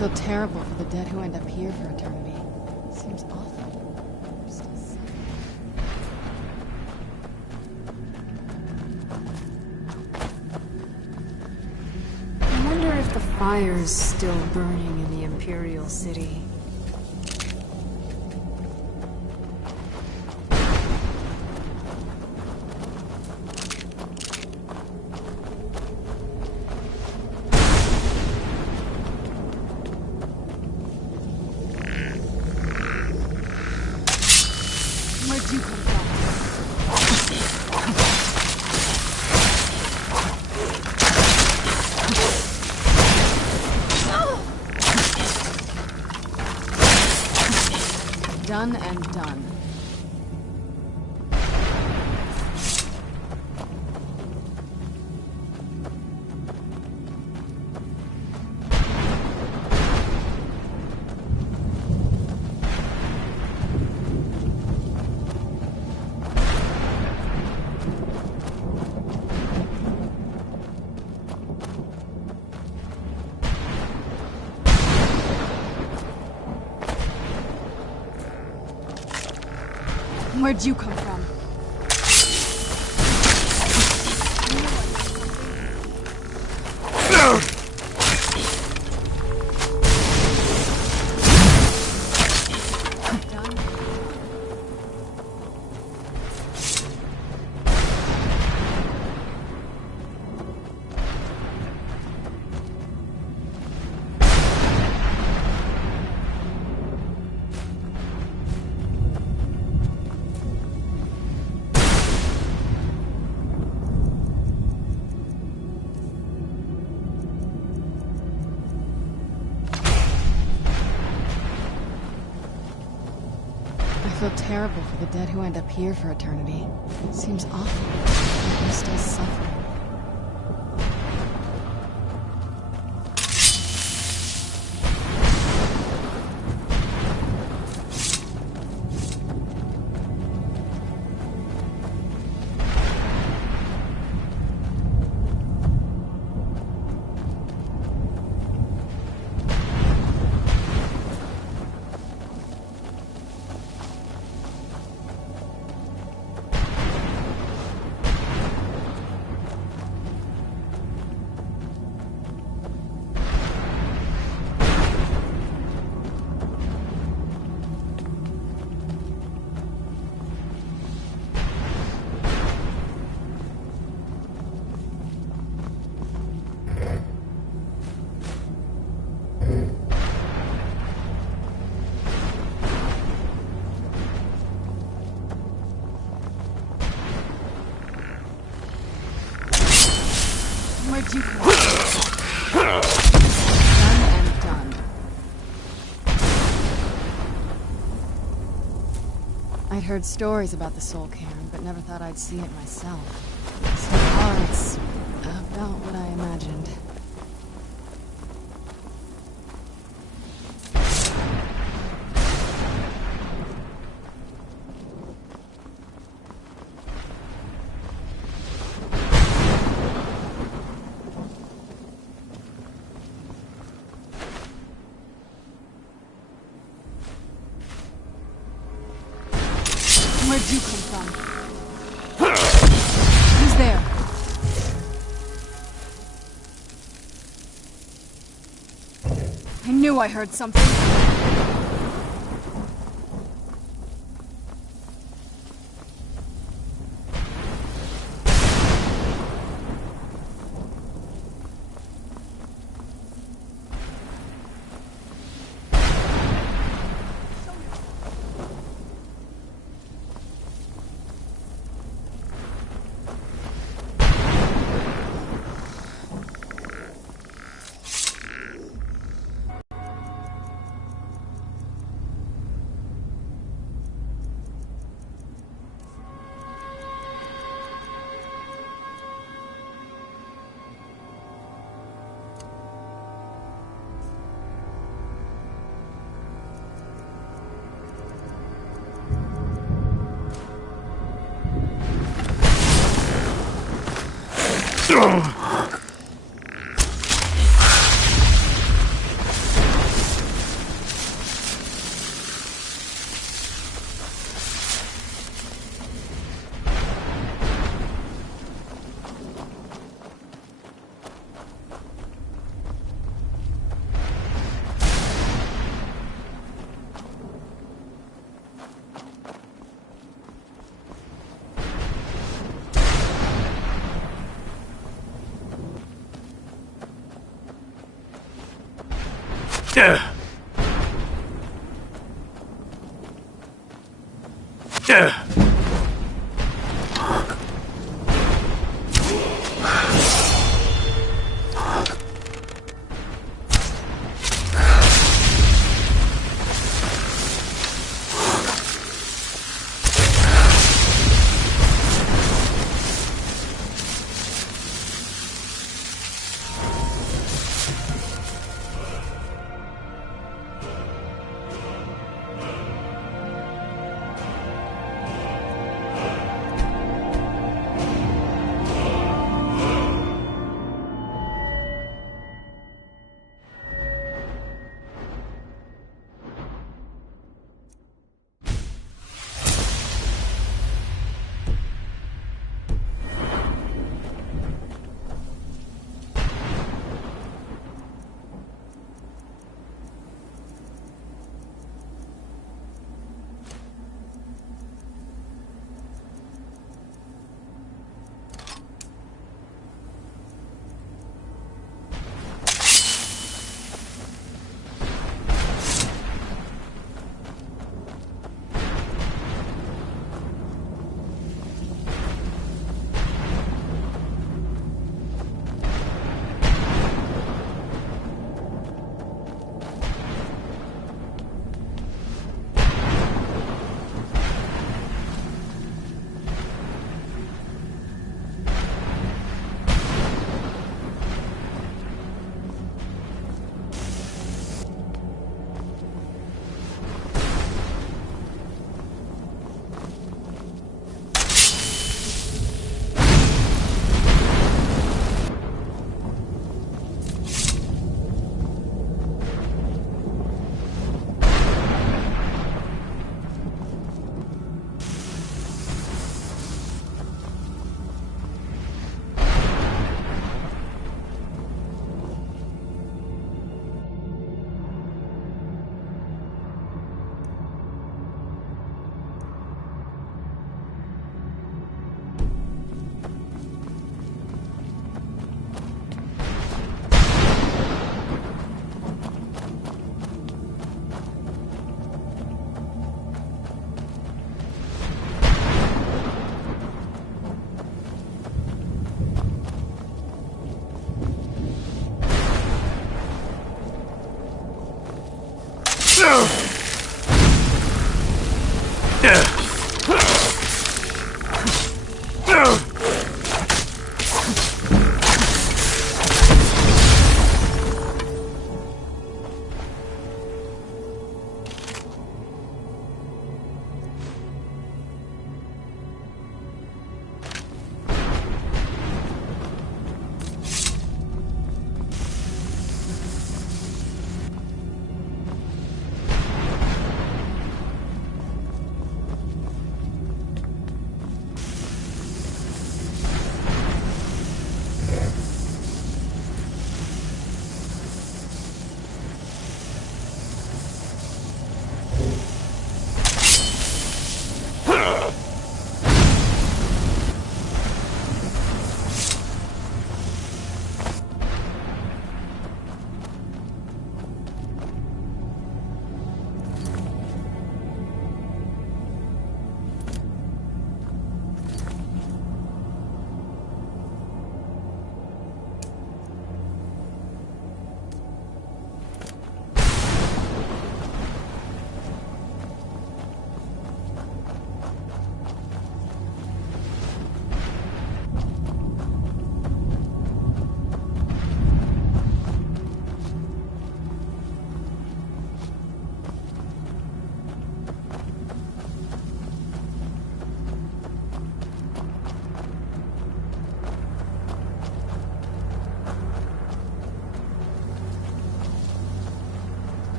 feel terrible for the dead who end up here for eternity. Seems awful. We're still suffering. I wonder if the fire's still burning in the Imperial City. Where'd you come from? Done and done. Where'd you come from? I feel terrible for the dead who end up here for eternity. Seems awful. We're still suffering. Where'd you come from? Done and done. I'd heard stories about the Soul Cairn, but never thought I'd see it myself. So far, it's about what I imagined. Where'd you come from? Who's there? I knew I heard something.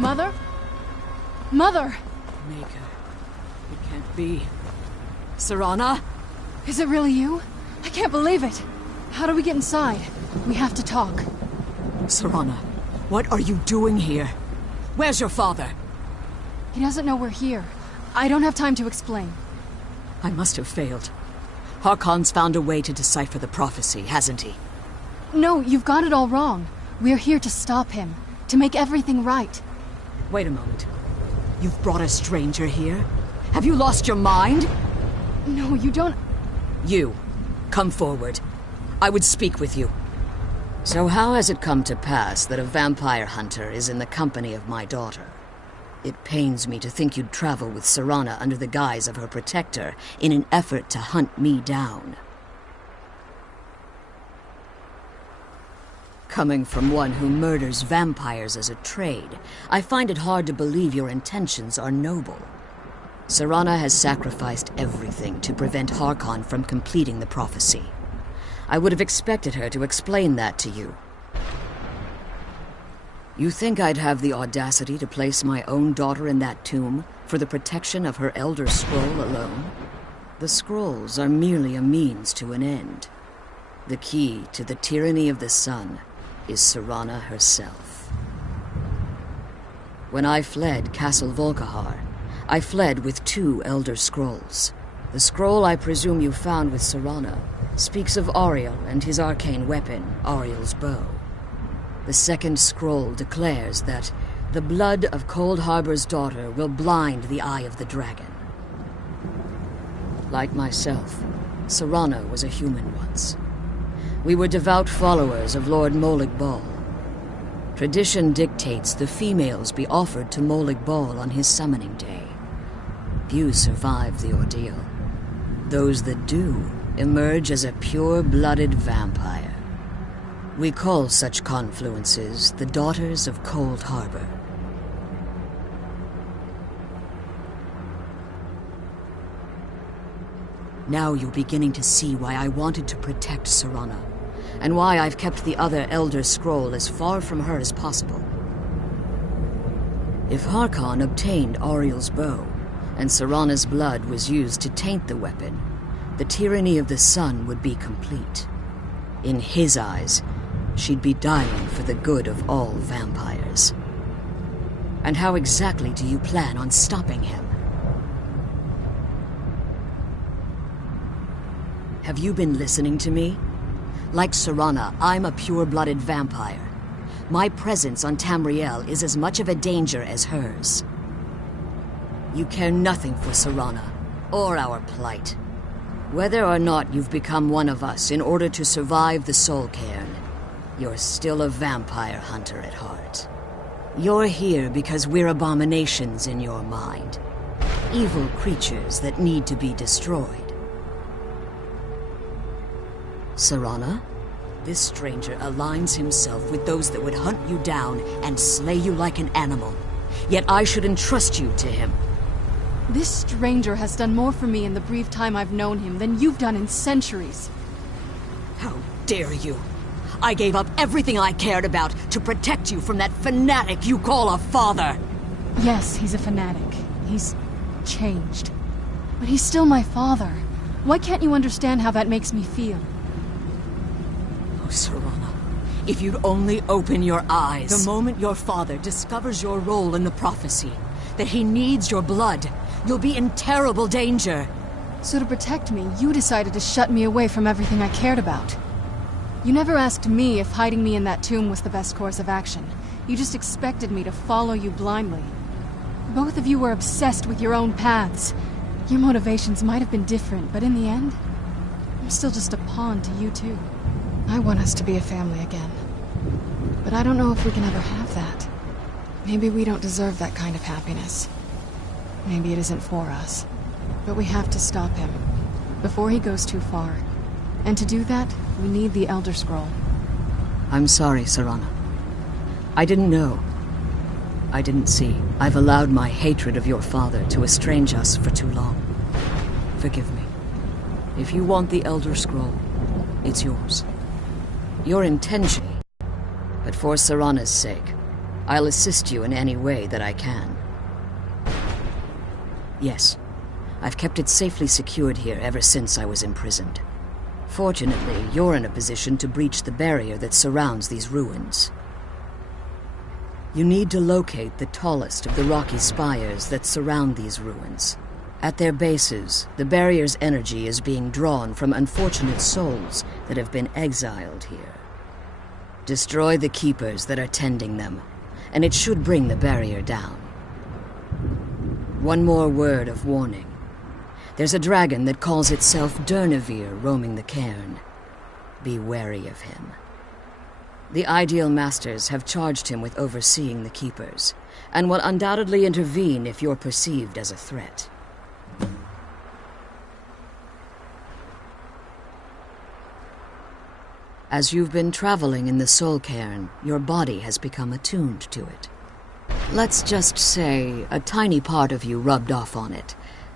Mother? Mother! Maker. It can't be. Serana? Is it really you? I can't believe it. How do we get inside? We have to talk. Serana, what are you doing here? Where's your father? He doesn't know we're here. I don't have time to explain. I must have failed. Harkon's found a way to decipher the prophecy, hasn't he? No, you've got it all wrong. We're here to stop him, to make everything right. Wait a moment. You've brought a stranger here? Have you lost your mind? No, you don't... You, come forward. I would speak with you. So how has it come to pass that a vampire hunter is in the company of my daughter? It pains me to think you'd travel with Serana under the guise of her protector in an effort to hunt me down. Coming from one who murders vampires as a trade, I find it hard to believe your intentions are noble. Serana has sacrificed everything to prevent Harkon from completing the prophecy. I would have expected her to explain that to you. You think I'd have the audacity to place my own daughter in that tomb for the protection of her Elder Scroll alone? The scrolls are merely a means to an end. The key to the tyranny of the sun is Serana herself. When I fled Castle Volkihar, I fled with 2 Elder Scrolls. The scroll I presume you found with Serana speaks of Auriel and his arcane weapon, Auriel's bow. The second scroll declares that the blood of Cold Harbor's daughter will blind the eye of the dragon. Like myself, Serana was a human once. We were devout followers of Lord Molig Bal. Tradition dictates the females be offered to Molig Bal on his summoning day. Few survive the ordeal. Those that do emerge as a pure-blooded vampire. We call such confluences the Daughters of Cold Harbor. Now you're beginning to see why I wanted to protect Serana, and why I've kept the other Elder Scroll as far from her as possible. If Harkon obtained Auriel's bow, and Serana's blood was used to taint the weapon, the tyranny of the sun would be complete. In his eyes, she'd be dying for the good of all vampires. And how exactly do you plan on stopping him? Have you been listening to me? Like Serana, I'm a pure-blooded vampire. My presence on Tamriel is as much of a danger as hers. You care nothing for Serana, or our plight. Whether or not you've become one of us in order to survive the Soul Cairn, you're still a vampire hunter at heart. You're here because we're abominations in your mind. Evil creatures that need to be destroyed. Serana, this stranger aligns himself with those that would hunt you down and slay you like an animal. Yet I should entrust you to him. This stranger has done more for me in the brief time I've known him than you've done in centuries. How dare you! I gave up everything I cared about to protect you from that fanatic you call a father! Yes, he's a fanatic. He's changed. But he's still my father. Why can't you understand how that makes me feel? Oh, Serana, if you'd only open your eyes. The moment your father discovers your role in the prophecy, that he needs your blood, you'll be in terrible danger. So to protect me, you decided to shut me away from everything I cared about. You never asked me if hiding me in that tomb was the best course of action. You just expected me to follow you blindly. Both of you were obsessed with your own paths. Your motivations might have been different, but in the end, I'm still just a pawn to you two. I want us to be a family again. But I don't know if we can ever have that. Maybe we don't deserve that kind of happiness. Maybe it isn't for us. But we have to stop him, before he goes too far. And to do that, we need the Elder Scroll. I'm sorry, Serana. I didn't know. I didn't see. I've allowed my hatred of your father to estrange us for too long. Forgive me. If you want the Elder Scroll, it's yours. Your intention. But for Serana's sake, I'll assist you in any way that I can. Yes, I've kept it safely secured here ever since I was imprisoned. Fortunately, you're in a position to breach the barrier that surrounds these ruins. You need to locate the tallest of the rocky spires that surround these ruins. At their bases, the barrier's energy is being drawn from unfortunate souls that have been exiled here. Destroy the keepers that are tending them, and it should bring the barrier down. One more word of warning. There's a dragon that calls itself Durnevere roaming the cairn. Be wary of him. The Ideal Masters have charged him with overseeing the keepers, and will undoubtedly intervene if you're perceived as a threat. As you've been traveling in the Soul Cairn, your body has become attuned to it. Let's just say a tiny part of you rubbed off on it,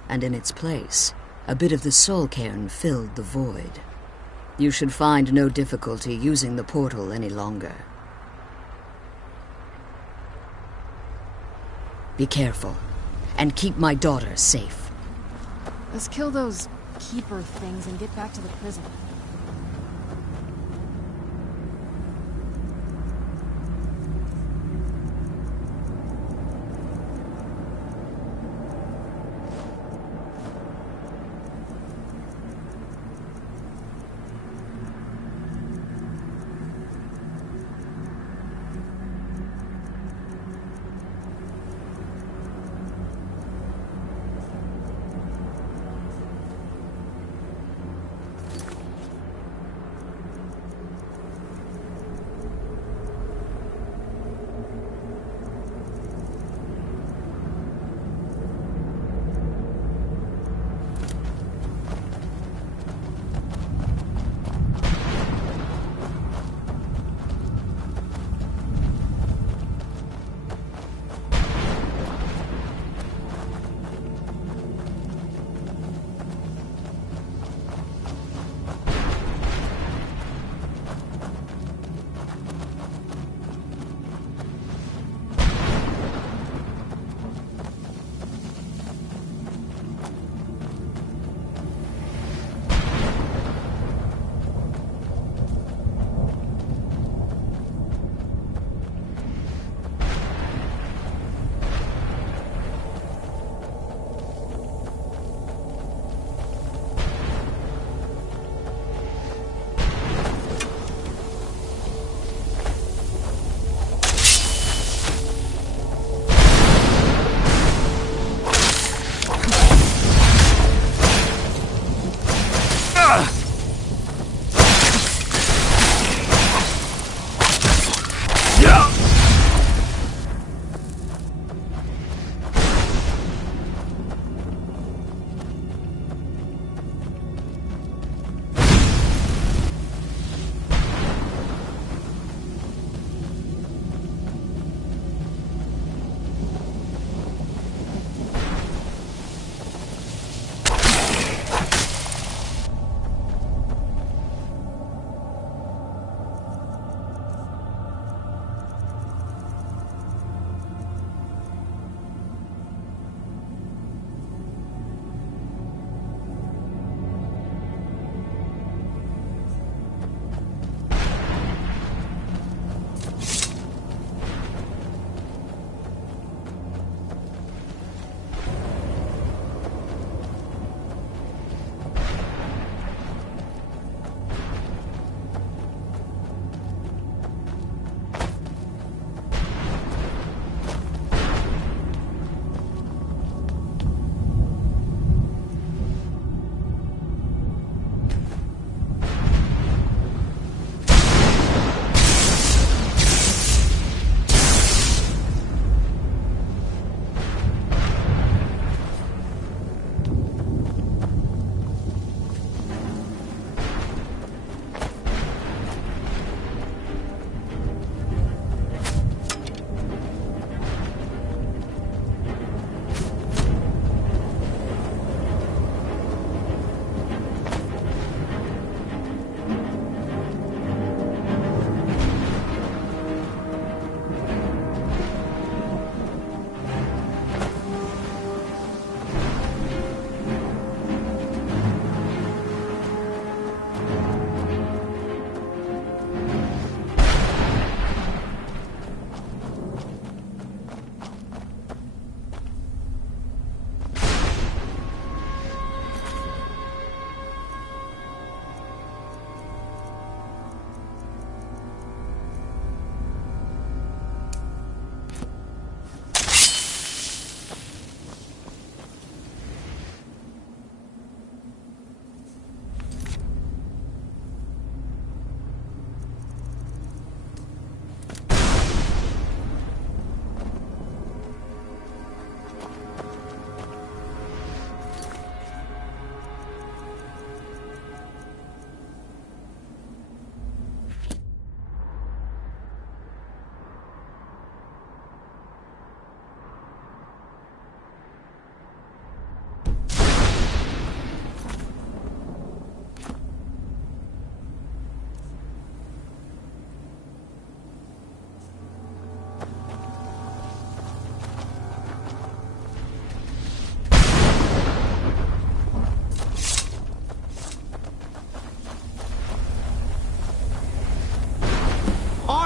and in its place, a bit of the Soul Cairn filled the void. You should find no difficulty using the portal any longer. Be careful, and keep my daughter safe. Let's kill those keeper things and get back to the prison.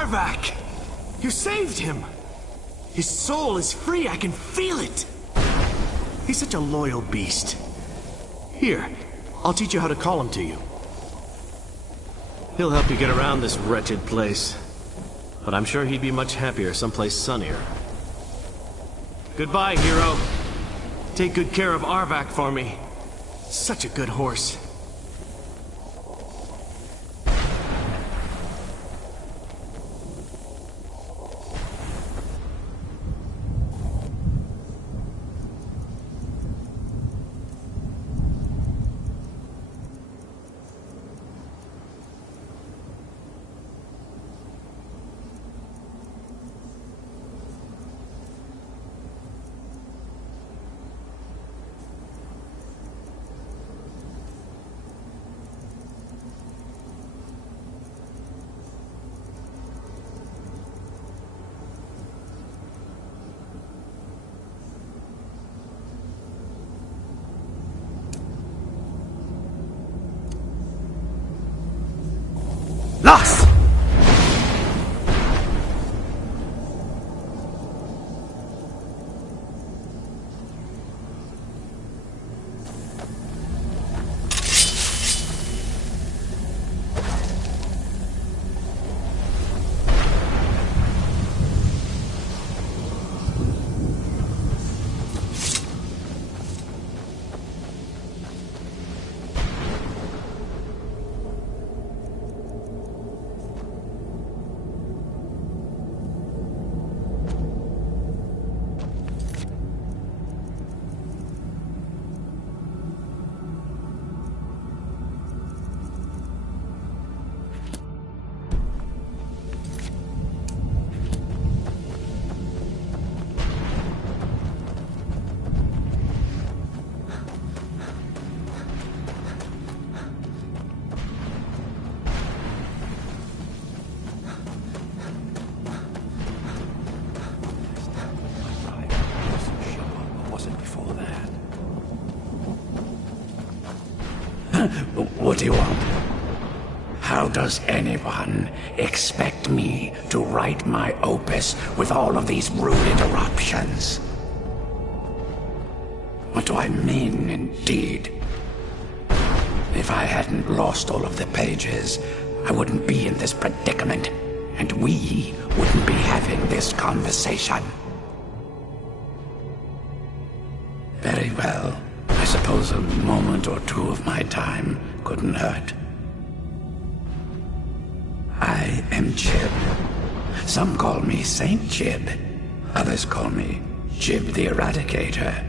Arvak! You saved him! His soul is free, I can feel it! He's such a loyal beast. Here, I'll teach you how to call him to you. He'll help you get around this wretched place. But I'm sure he'd be much happier someplace sunnier. Goodbye, hero. Take good care of Arvak for me. Such a good horse. Lost! What do you want? How does anyone expect me to write my opus with all of these rude interruptions? What do I mean, indeed? If I hadn't lost all of the pages, I wouldn't be in this predicament, and we wouldn't be having this conversation. Very well. I suppose a moment or two of my time couldn't hurt. I am Jib. Some call me Saint Jib. Others call me Jib the Eradicator.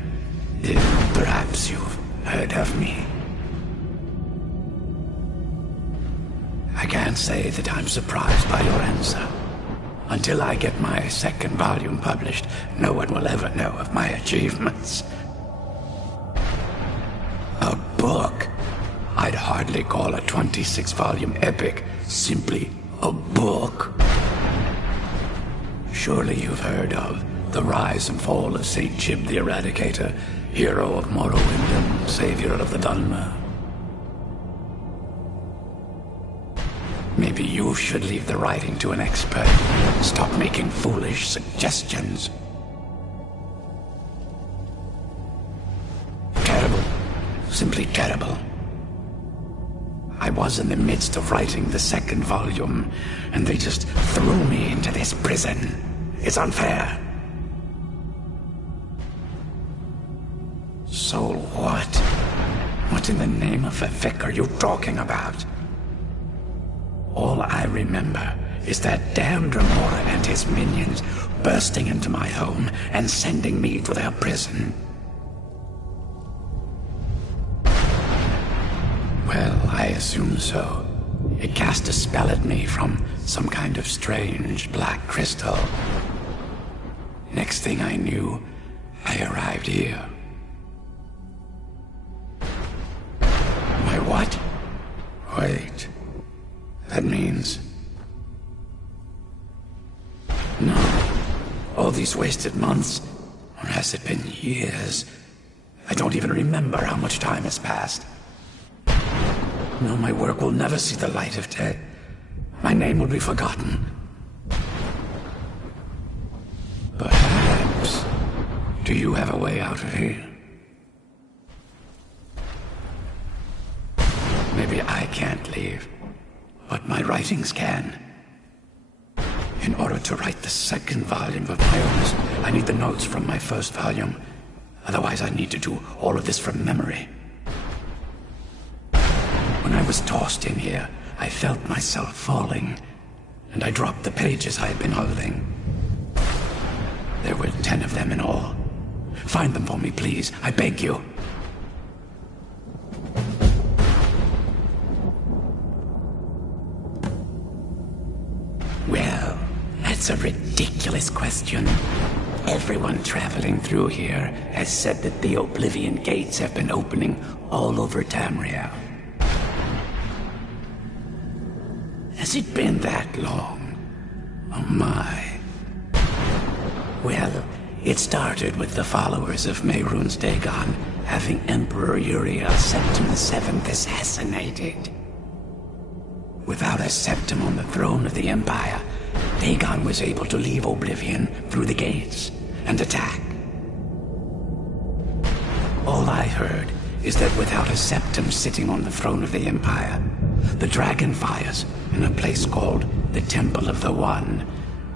If perhaps you've heard of me. I can't say that I'm surprised by your answer. Until I get my second volume published, no one will ever know of my achievements. A book? I'd hardly call a 26-volume epic simply a book. Surely you've heard of the rise and fall of Saint Jib the Eradicator, hero of Morrowind and savior of the Dhalma. Maybe you should leave the writing to an expert. Stop making foolish suggestions. Terrible. Simply terrible. I was in the midst of writing the second volume, and they just threw me into this prison. It's unfair. So what? What in the name of the Vic are you talking about? All I remember is that damned Remora and his minions bursting into my home and sending me to their prison. Well, I assume so. It cast a spell at me from some kind of strange black crystal. Next thing I knew, I arrived here. My what? Wait. That means... No. All these wasted months, or has it been years? I don't even remember how much time has passed. No, my work will never see the light of day. My name will be forgotten. Do you have a way out of here? Maybe I can't leave, but my writings can. In order to write the second volume of my oeuvres, I need the notes from my first volume. Otherwise, I need to do all of this from memory. When I was tossed in here, I felt myself falling, and I dropped the pages I had been holding. There were 10 of them in all. Find them for me, please. I beg you. Well, that's a ridiculous question. Everyone traveling through here has said that the Oblivion Gates have been opening all over Tamriel. Has it been that long? Oh my. Well, it started with the followers of Mehrunes Dagon having Emperor Uriel Septim VII assassinated. Without a Septim on the throne of the Empire, Dagon was able to leave Oblivion through the gates and attack. All I heard is that without a Septim sitting on the throne of the Empire, the dragon fires in a place called the Temple of the One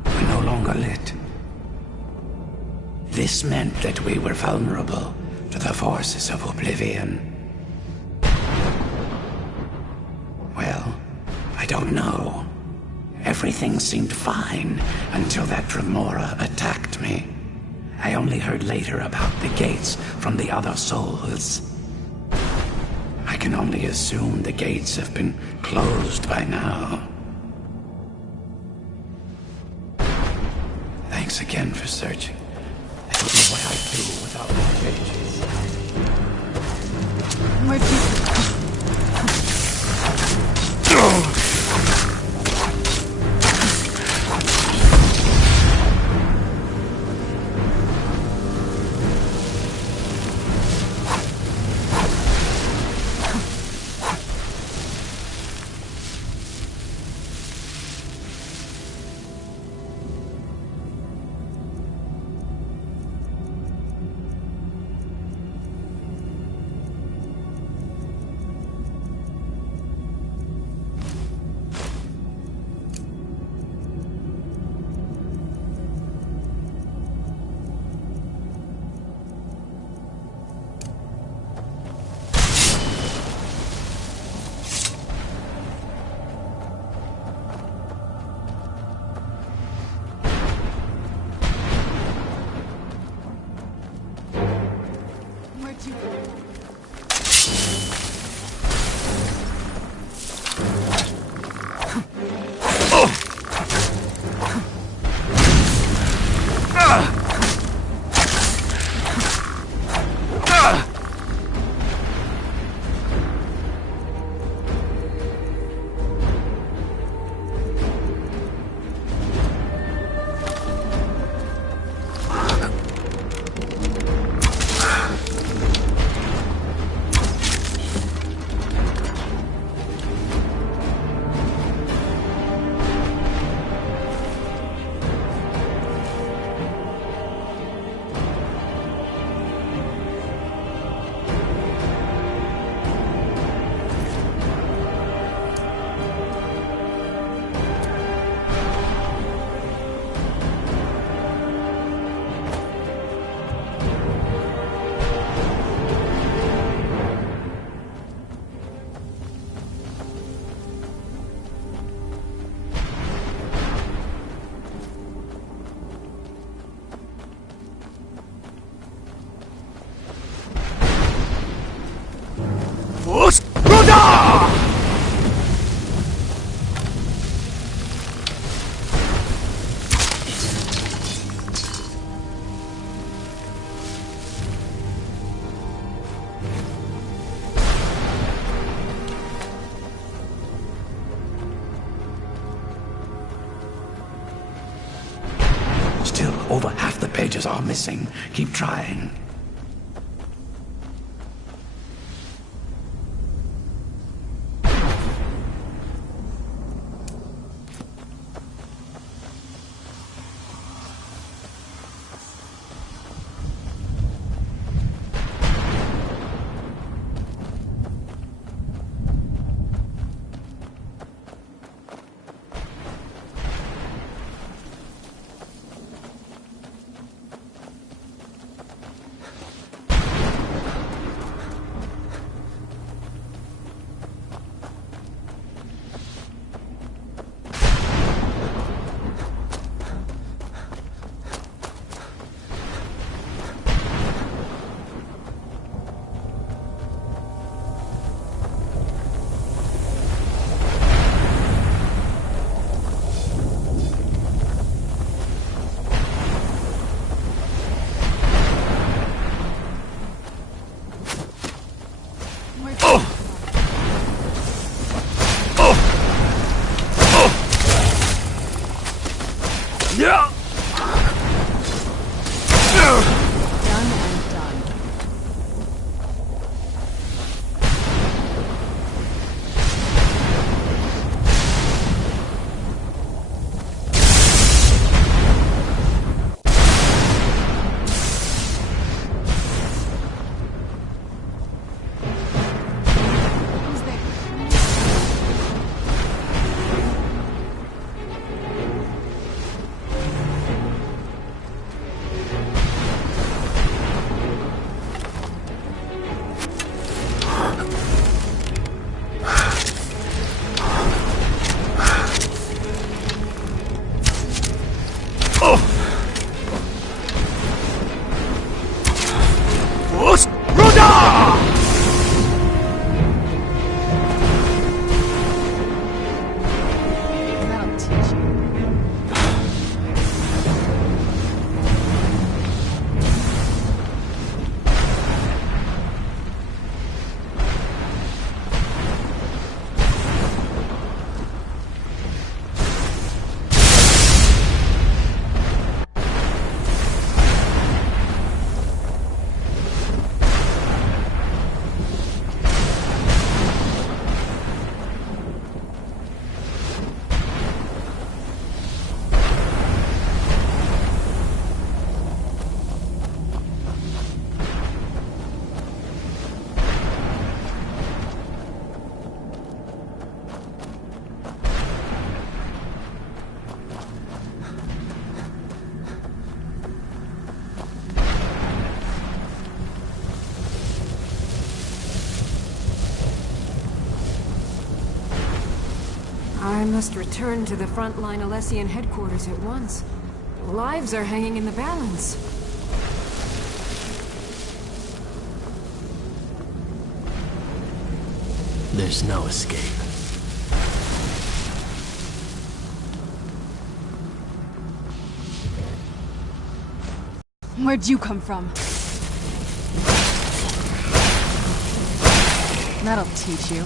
were no longer lit. This meant that we were vulnerable to the forces of Oblivion. Well, I don't know. Everything seemed fine until that Remora attacked me. I only heard later about the gates from the other souls. I can only assume the gates have been closed by now. Thanks again for searching. I don't know what I'd do without my pages. Where'd you... Still, over half the pages are missing. Keep trying. Done and done. Who's there? That'll teach you. I must return to the frontline Alessian headquarters at once. Lives are hanging in the balance. There's no escape. Where'd you come from? That'll teach you.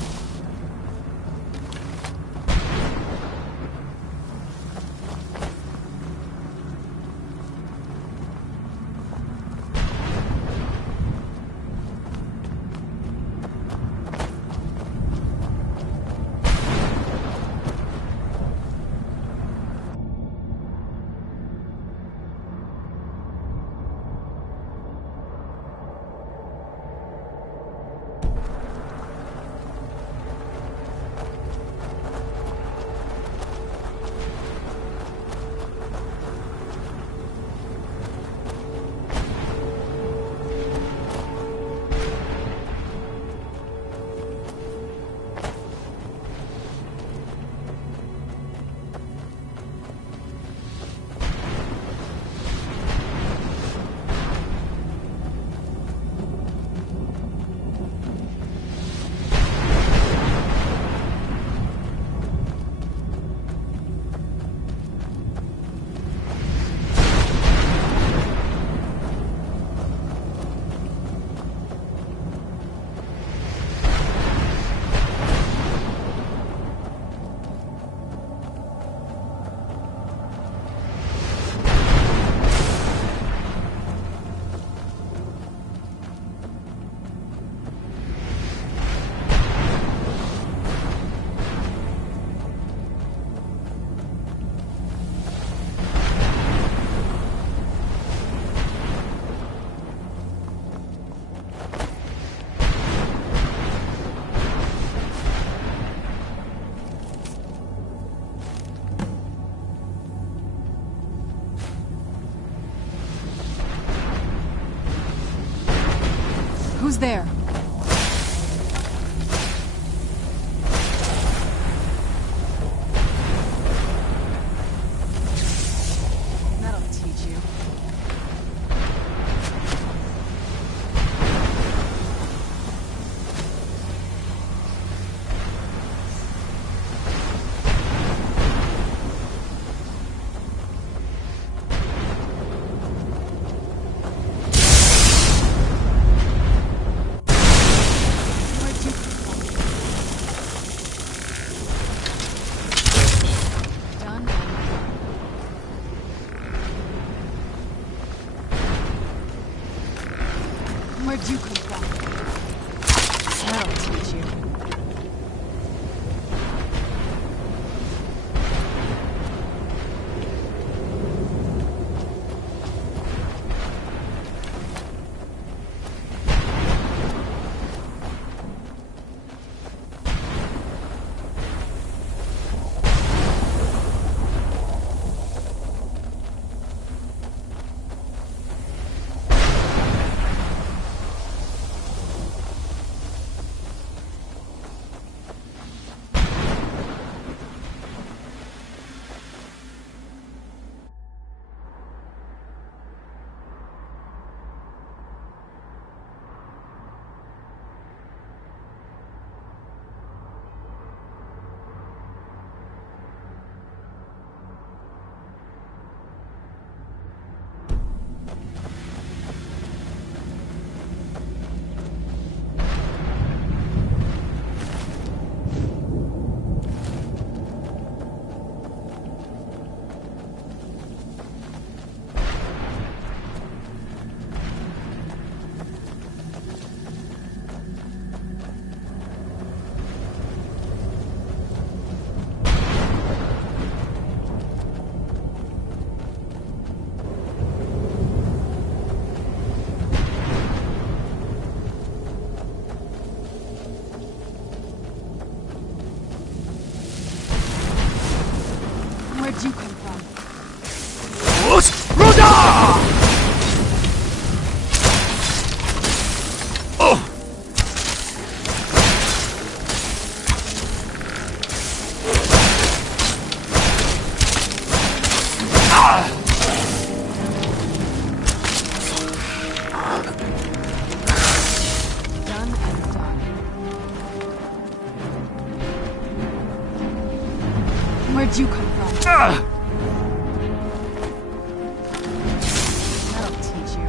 Who's there? That'll teach you. Where'd you come from? That'll teach you. Where'd you come from? Done and done. Where'd you come from? That'll teach you.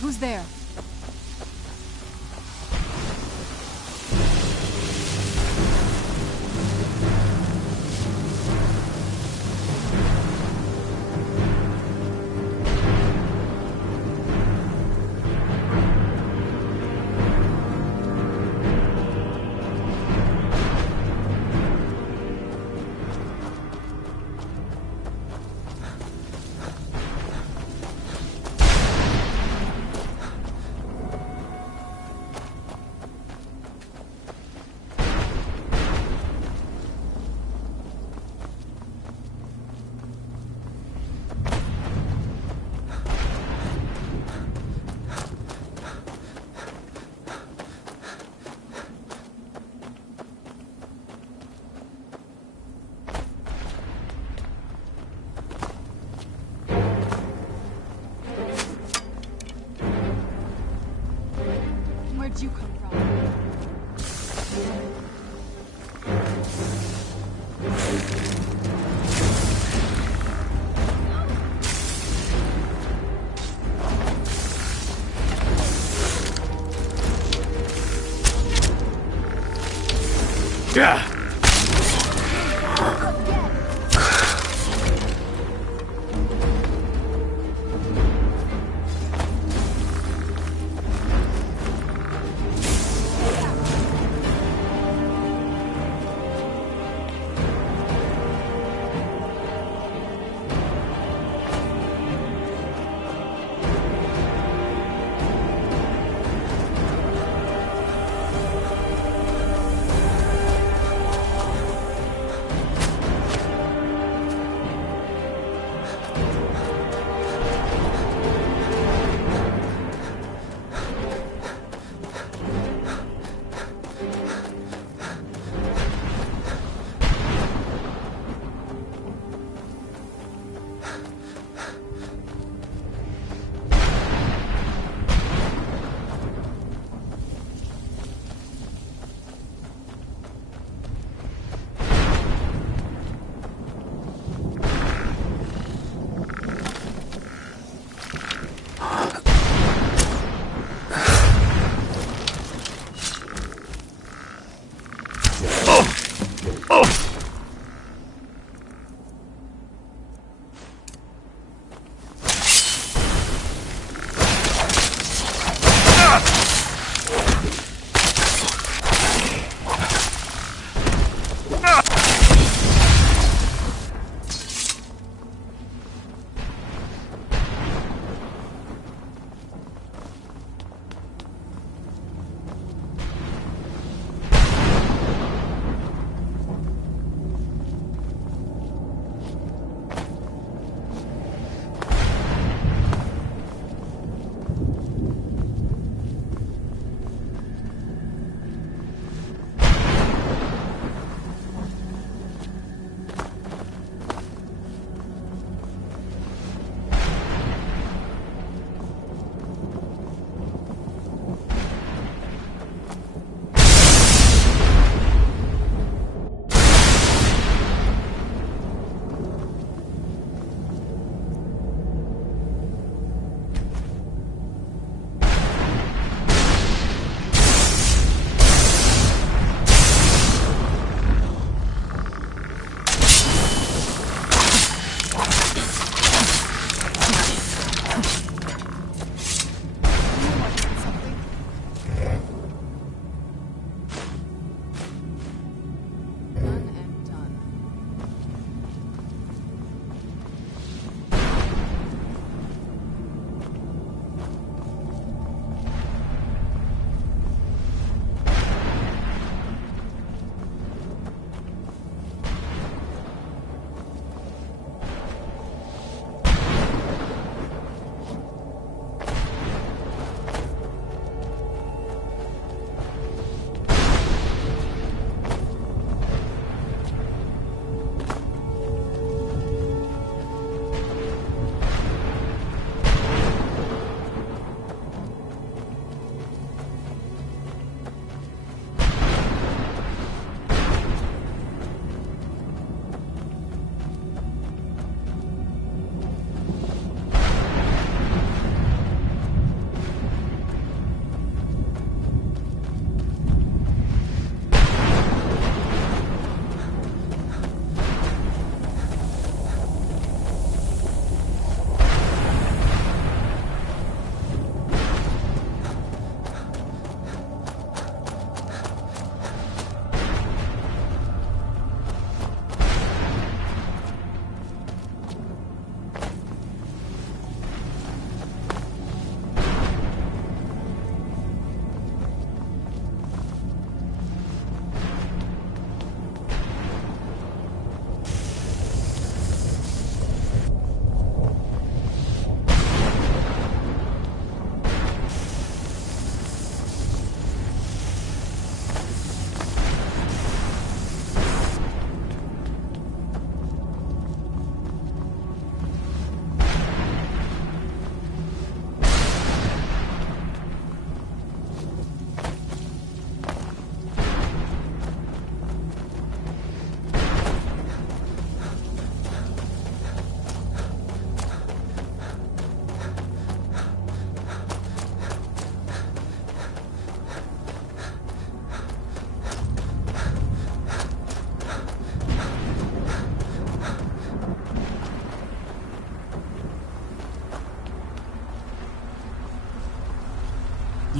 Who's there? Yeah.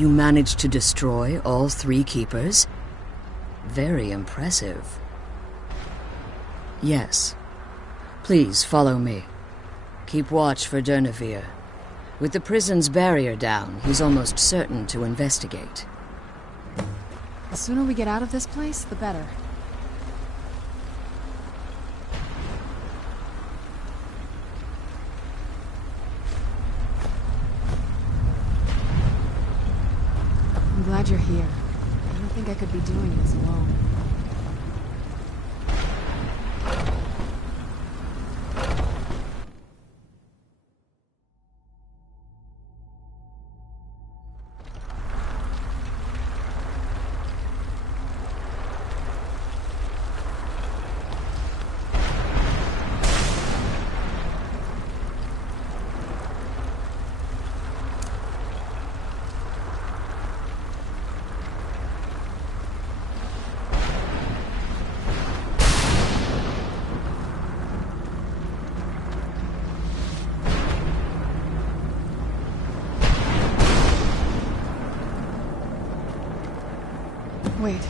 You managed to destroy all 3 keepers? Very impressive. Yes. Please follow me. Keep watch for Durnevere. With the prison's barrier down, he's almost certain to investigate. The sooner we get out of this place, the better. I'm glad you're here. I don't think I could be doing this alone. Wait.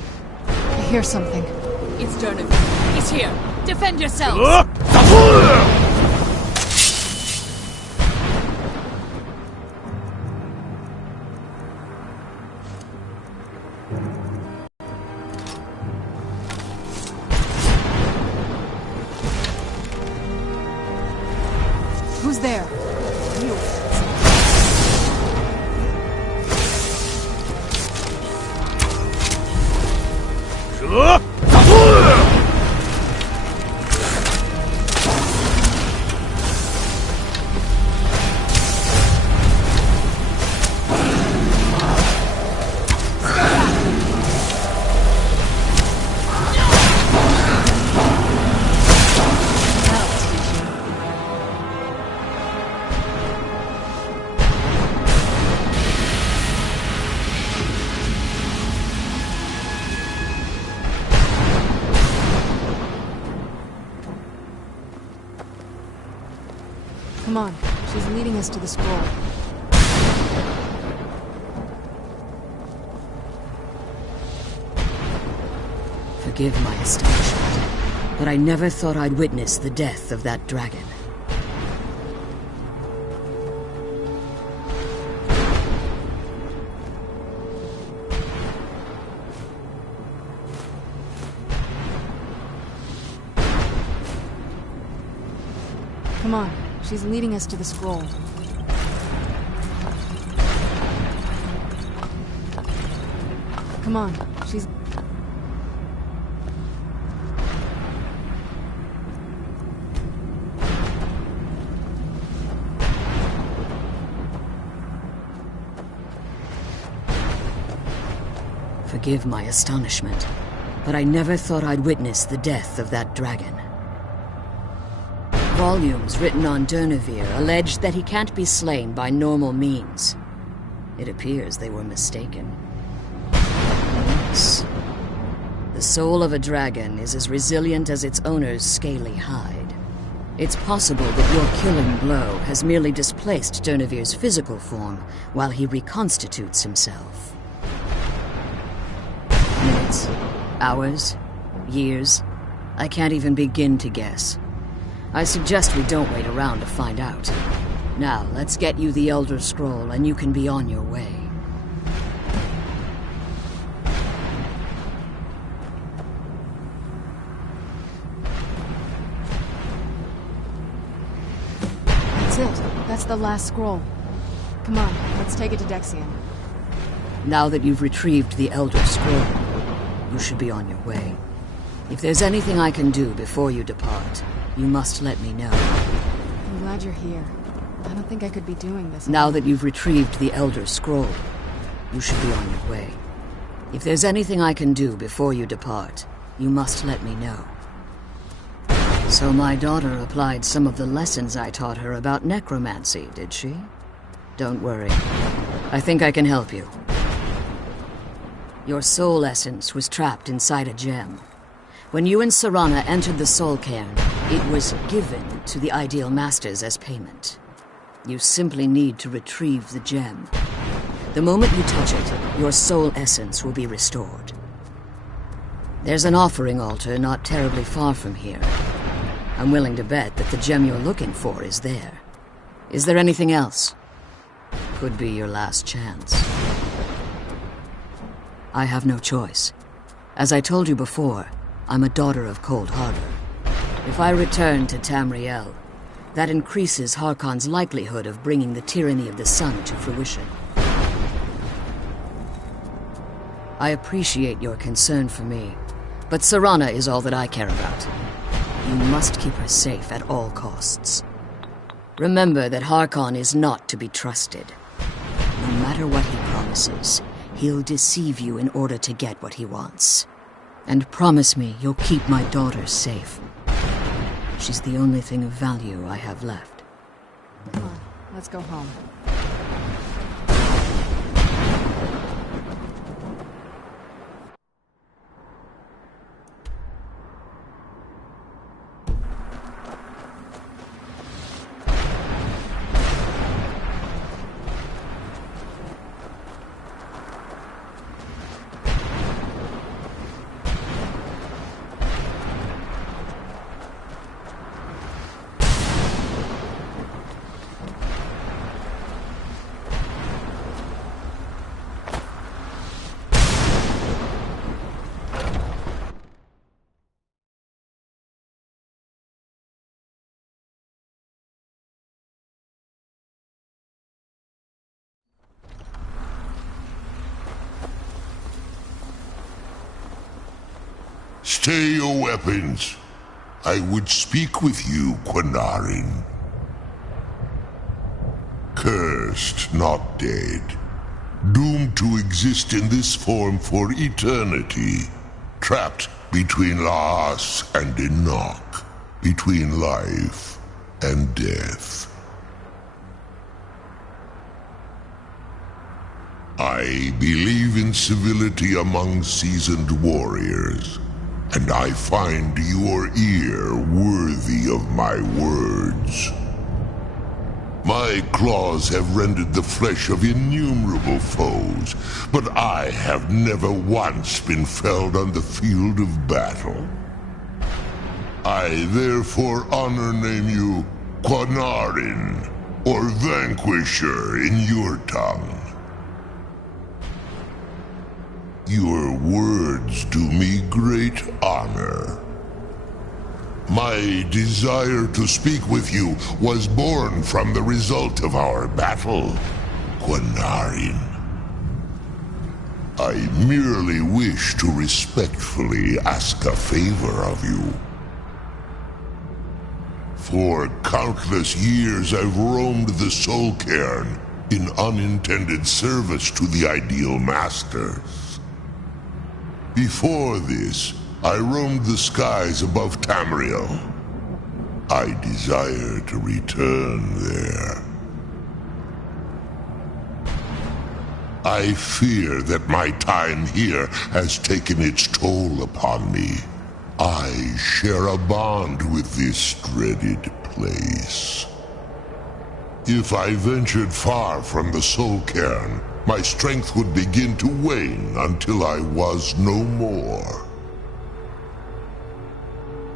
I hear something. It's Durnevere. He's here. Defend yourselves! Who's there? You. Come on. She's leading us to the scroll. Forgive my astonishment, but I never thought I'd witness the death of that dragon. Come on. She's leading us to the scroll. Come on. She's... Forgive my astonishment, but I never thought I'd witness the death of that dragon. Volumes written on Durnevere allege that he can't be slain by normal means. It appears they were mistaken. Yes. The soul of a dragon is as resilient as its owner's scaly hide. It's possible that your killing blow has merely displaced Durnevere's physical form while he reconstitutes himself. Minutes, hours, years, I can't even begin to guess. I suggest we don't wait around to find out. Now, let's get you the Elder Scroll and you can be on your way. That's it. That's the last scroll. Come on, let's take it to Dexion. Now that you've retrieved the Elder Scroll, you should be on your way. If there's anything I can do before you depart, you must let me know. I'm glad you're here. I don't think I could be doing this. Now that you've retrieved the Elder Scroll, you should be on your way. If there's anything I can do before you depart, you must let me know. So my daughter applied some of the lessons I taught her about necromancy, did she? Don't worry. I think I can help you. Your soul essence was trapped inside a gem. When you and Serana entered the Soul Cairn, it was given to the Ideal Masters as payment. You simply need to retrieve the gem. The moment you touch it, your soul essence will be restored. There's an offering altar not terribly far from here. I'm willing to bet that the gem you're looking for is there. Is there anything else? Could be your last chance. I have no choice. As I told you before, I'm a daughter of Cold Harbor. If I return to Tamriel, that increases Harkon's likelihood of bringing the tyranny of the sun to fruition. I appreciate your concern for me, but Serana is all that I care about. You must keep her safe at all costs. Remember that Harkon is not to be trusted. No matter what he promises, he'll deceive you in order to get what he wants. And promise me you'll keep my daughter safe. She's the only thing of value I have left. Come on, let's go home. Stay your weapons. I would speak with you, Quinarin. Cursed, not dead. Doomed to exist in this form for eternity. Trapped between Laas and Enoch. Between life and death. I believe in civility among seasoned warriors. And I find your ear worthy of my words. My claws have rendered the flesh of innumerable foes, but I have never once been felled on the field of battle. I therefore honor name you Quinarin, or Vanquisher in your tongue. Your words do me great honor. My desire to speak with you was born from the result of our battle, Quinarin. I merely wish to respectfully ask a favor of you. For countless years I've roamed the Soul Cairn in unintended service to the Ideal Masters. Before this, I roamed the skies above Tamriel. I desire to return there. I fear that my time here has taken its toll upon me. I share a bond with this dreaded place. If I ventured far from the Soul Cairn, my strength would begin to wane until I was no more.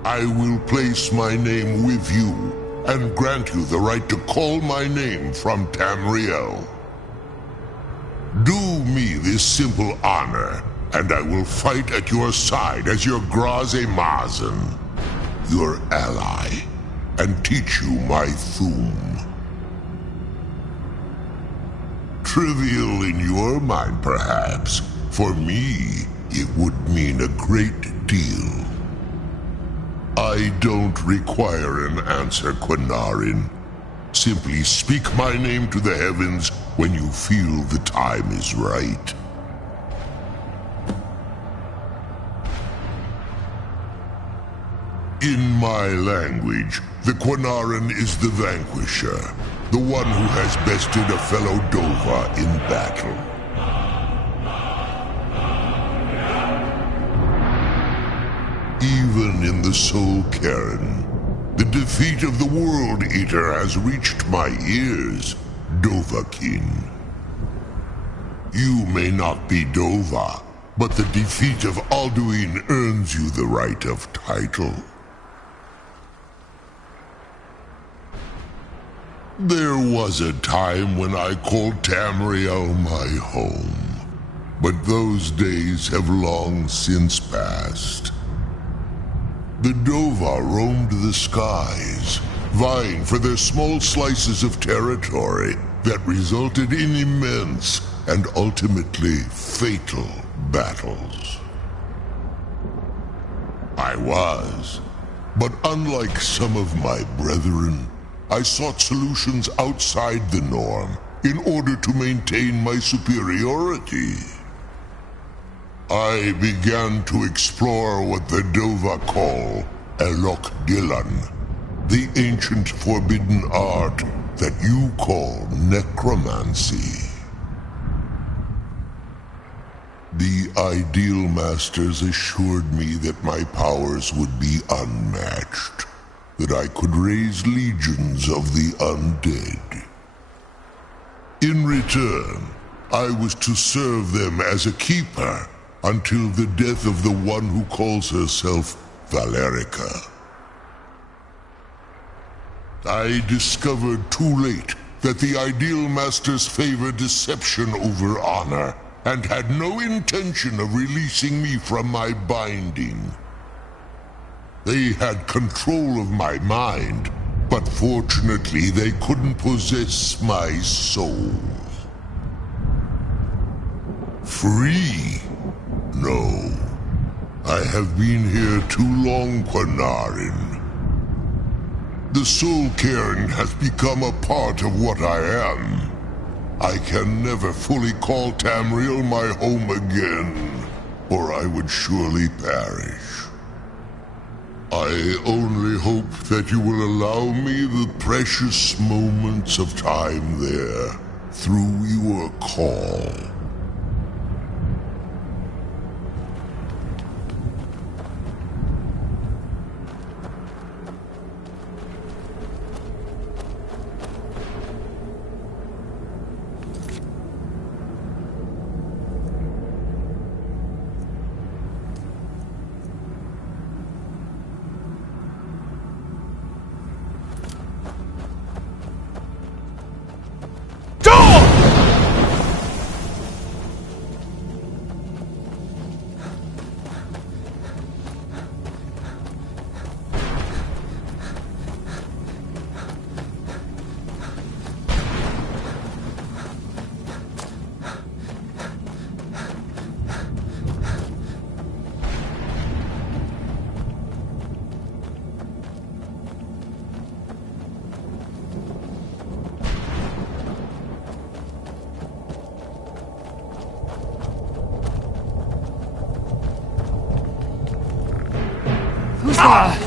I will place my name with you and grant you the right to call my name from Tamriel. Do me this simple honor, and I will fight at your side as your Graze Mazen, your ally, and teach you my Thum. Trivial in your mind, perhaps. For me, it would mean a great deal. I don't require an answer, Quinarin. Simply speak my name to the heavens when you feel the time is right. In my language, the Quinarin is the Vanquisher, the one who has bested a fellow Dova in battle. Even in the Soul Cairn, the defeat of the World Eater has reached my ears, Dovahkiin. You may not be Dova, but the defeat of Alduin earns you the right of title. There was a time when I called Tamriel my home, but those days have long since passed. The Dova roamed the skies, vying for their small slices of territory that resulted in immense and ultimately fatal battles. I was, but unlike some of my brethren, I sought solutions outside the norm in order to maintain my superiority. I began to explore what the Dova call Elok Dilan, the ancient forbidden art that you call necromancy. The Ideal Masters assured me that my powers would be unmatched, that I could raise legions of the undead. In return, I was to serve them as a keeper until the death of the one who calls herself Valerica. I discovered too late that the Ideal Masters favor deception over honor, and had no intention of releasing me from my binding. They had control of my mind, but fortunately they couldn't possess my soul. Free? No. I have been here too long, Quanarin. The Soul Cairn has become a part of what I am. I can never fully call Tamriel my home again, or I would surely perish. I only hope that you will allow me the precious moments of time there, through your call. Who's there?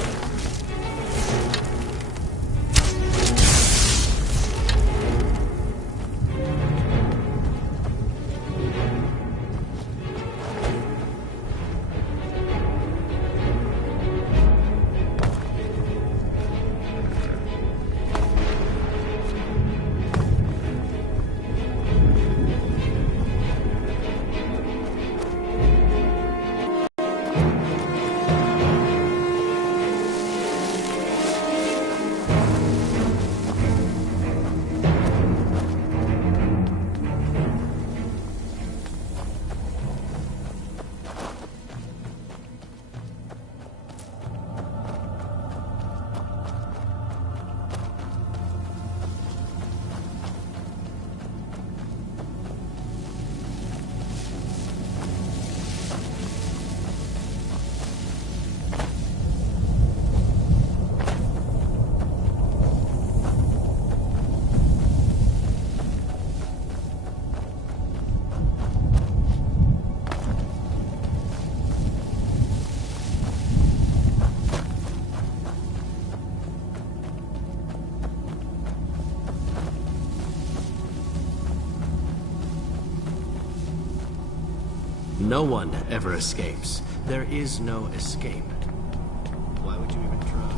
No one ever escapes. There is no escape. Why would you even try?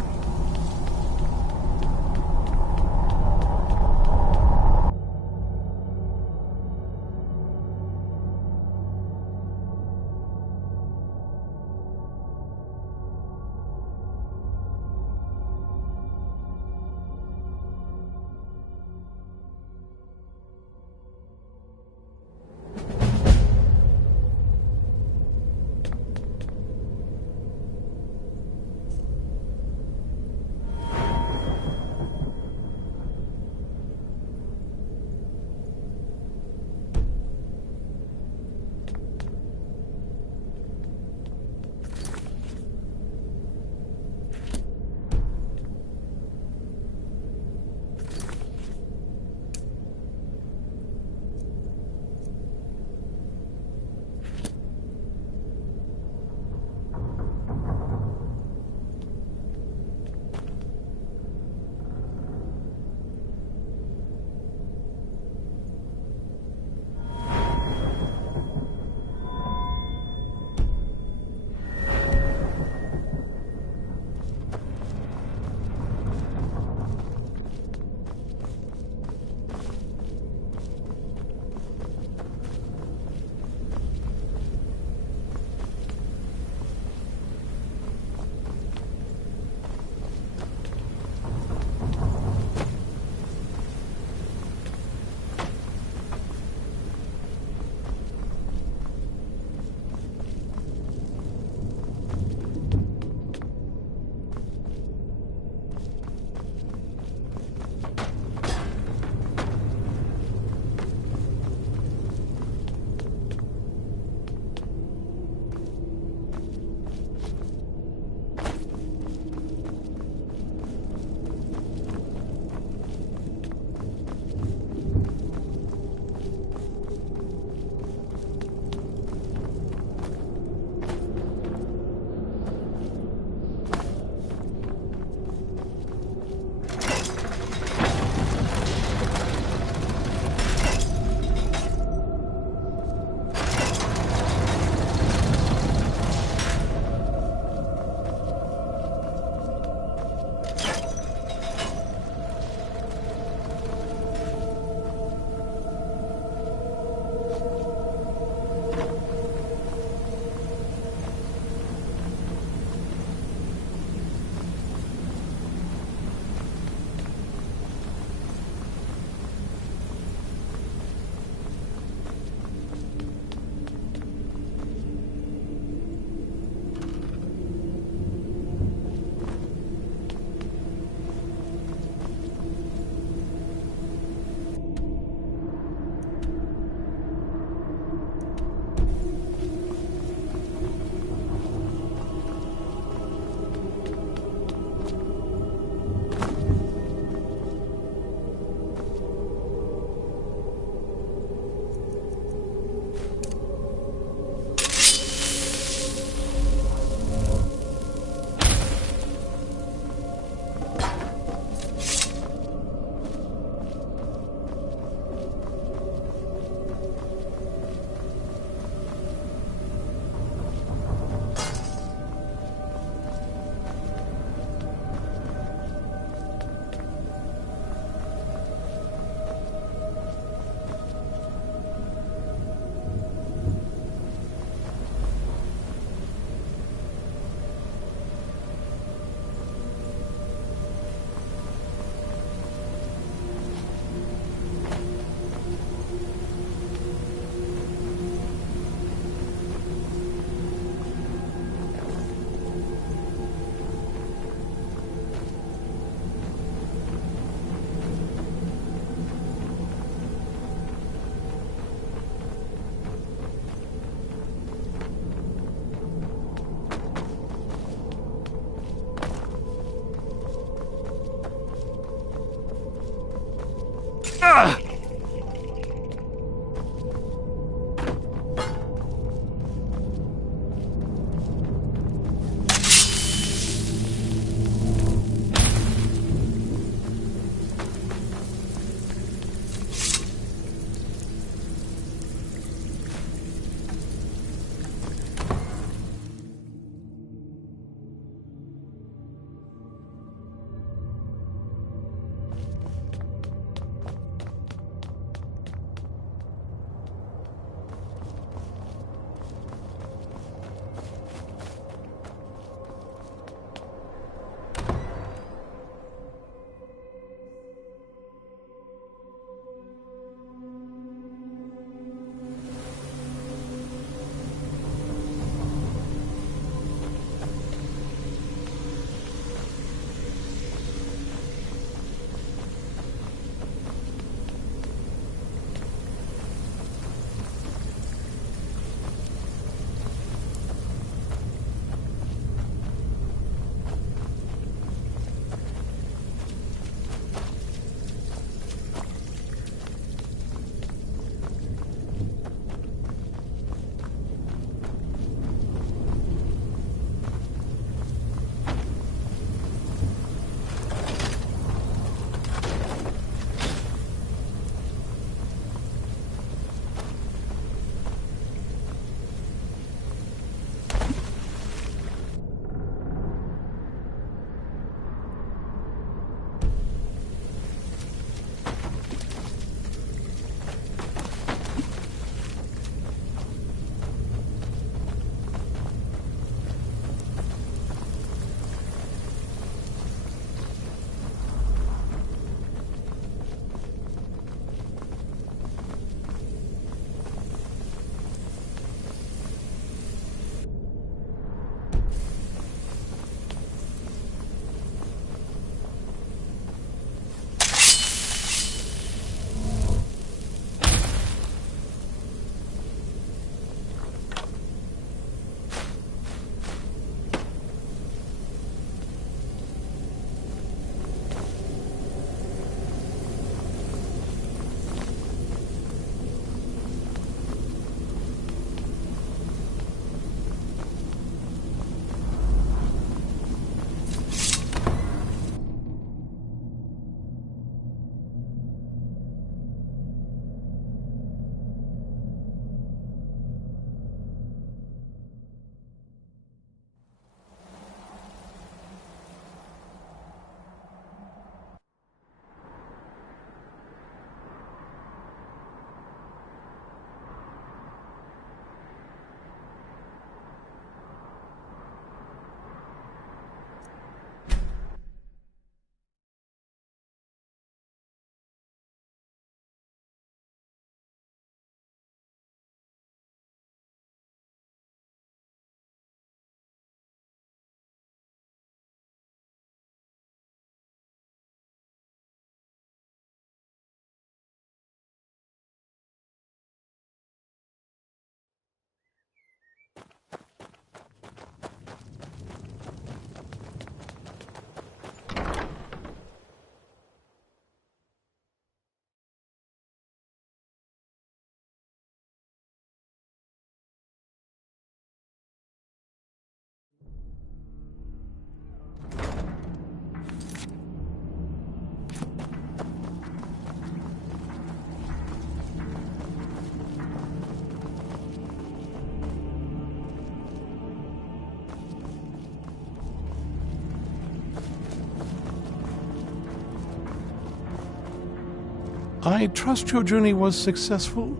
I trust your journey was successful?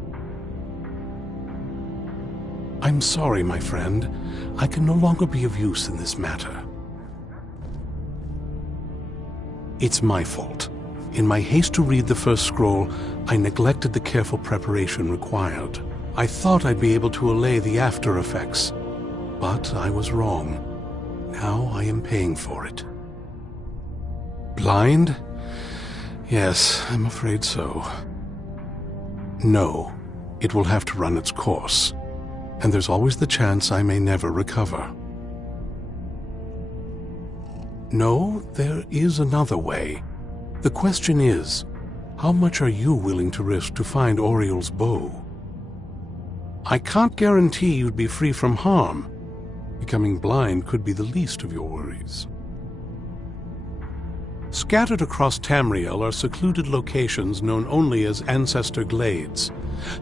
I'm sorry, my friend. I can no longer be of use in this matter. It's my fault. In my haste to read the first scroll, I neglected the careful preparation required. I thought I'd be able to allay the after effects, but I was wrong. Now I am paying for it. Blind? Yes, I'm afraid so. No, it will have to run its course, and there's always the chance I may never recover. No, there is another way. The question is, How much are you willing to risk to find Oriel's bow? I can't guarantee you'd be free from harm. Becoming blind could be the least of your worries. Scattered across Tamriel are secluded locations known only as Ancestor Glades.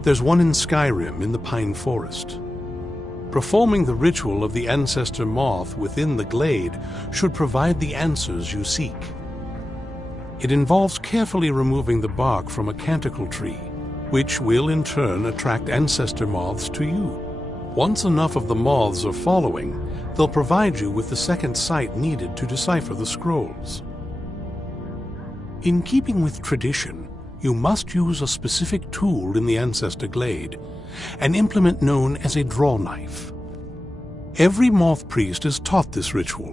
There's one in Skyrim in the Pine Forest. Performing the ritual of the Ancestor Moth within the glade should provide the answers you seek. It involves carefully removing the bark from a canticle tree, which will in turn attract Ancestor Moths to you. Once enough of the moths are following, they'll provide you with the second sight needed to decipher the scrolls. In keeping with tradition, you must use a specific tool in the Ancestor Glade, an implement known as a draw knife. Every moth priest is taught this ritual,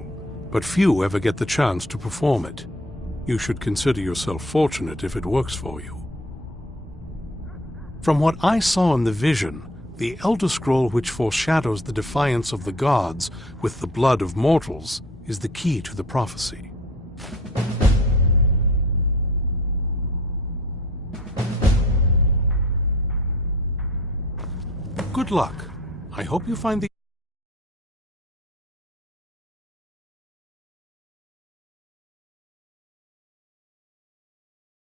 but few ever get the chance to perform it. You should consider yourself fortunate if it works for you. From what I saw in the vision, the Elder Scroll which foreshadows the defiance of the gods with the blood of mortals is the key to the prophecy. Good luck. I hope you find the